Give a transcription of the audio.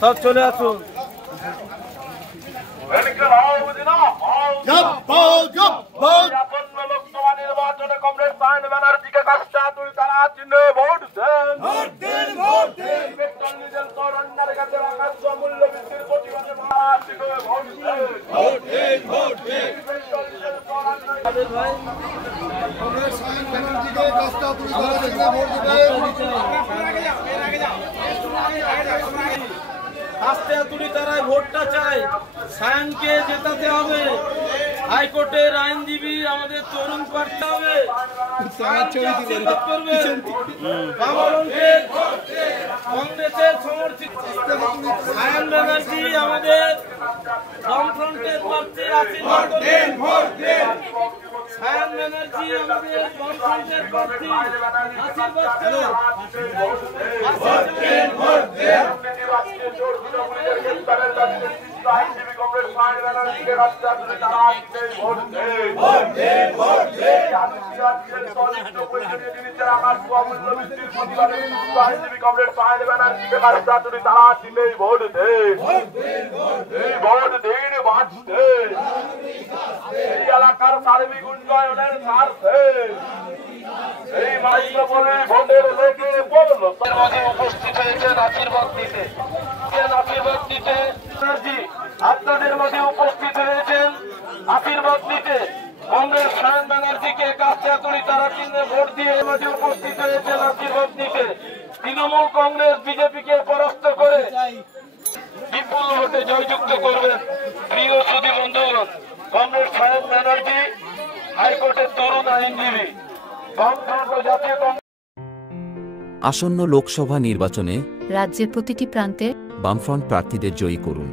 সব চলে আসুন। লোকসভা নির্বাচনে কমরেড সায়ন ব্যানার্জিকে কাস্টা তুই তারা চিহ্নে ভোট দেন। পেট্রোল ডিজেল সরঞ্জামের কাছে আকাশ মূল্য বৃদ্ধির প্রতিবাদে ভোট দেন। কমরেড সায়ন ব্যানার্জিকে কাস্টা তুই তারা চিহ্নে ভোট দেন। আস্তে আতুড়ি তারাই ভোটটা চায়, সায়নকে জেতাতে হবে। হাইকোর্টের আইনজীবী আমাদের তরুণ প্রার্থী হবে, কংগ্রেসের সমর্থিত সায়ন ব্যানার্জি আমাদের বামফ্রন্টের প্রার্থী, আশীর্বাদ করবেন। সায়ন ব্যানার্জি আমাদের বামফ্রন্টের প্রার্থী, আশীর্বাদ করুন। আইনজীবী কমরেড সায়ন ব্যানার্জিকে কাস্টা তুই তারা চিহ্নে ভোট দেন। আইনজীবী কমরেড সায়ন ব্যানার্জিকে কাস্টা তুই তারা চিহ্নে ভোট দেন। ভোট দিন বাঁচতে এই এলাকার সার্বিক উন্নয়নের স্বার্থে এই মাইক বলে ভোটের লেগে বলল। উপস্থিত হয়েছেন আশীর্বাদ দিতে, আপনাদের মধ্যে উপস্থিত হয়েছেন আশীর্বাদ দিতে কংগ্রেস সায়ন ব্যানার্জিকে কাস্টাতুড়ি তারা চিহ্নে ভোট দিয়ে মধ্যে উপস্থিত হয়েছেন আশীর্বাদ দিতে। তৃণমূল কংগ্রেস বিজেপিকে পরাস্ত করে বিপুল ভোটে জয়যুক্ত করবেন। প্রিয় সুধী বন্ধুগণ, কংগ্রেস সায়ন ব্যানার্জি হাইকোর্টের তরুণ আইনজীবী, বামফ্রন্ট জাতীয় আসন্ন লোকসভা নির্বাচনে রাজ্যের প্রতিটি প্রান্তে বামফ্রন্ট প্রার্থীদের জয়ী করুন।